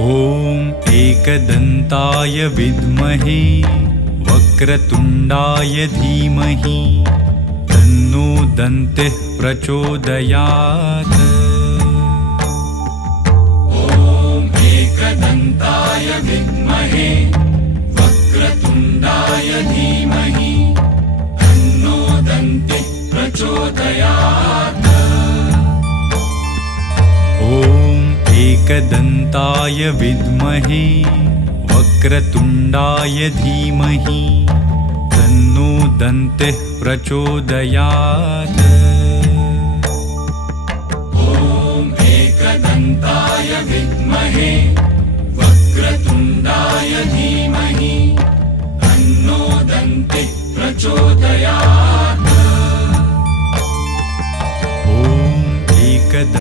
ॐ एकदन्ताय विद्महे वक्रतुण्डाय धीमहि तन्नो दन्तिः प्रचोदयात्। ॐ एकदन्ताय विद्महे वक्रतुण्डाय धीमहि तन्नो दन्तिः प्रचोदयात्। ॐ एकदन्ताय विद्महे वक्रतुण्डाय धीमहि तन्नो दन्तिः प्रचोदयात्। ॐ एकदन्ताय विद्महे वक्रतुण्डाय धीमहि तन्नो दन्तिः प्रचोदयात्।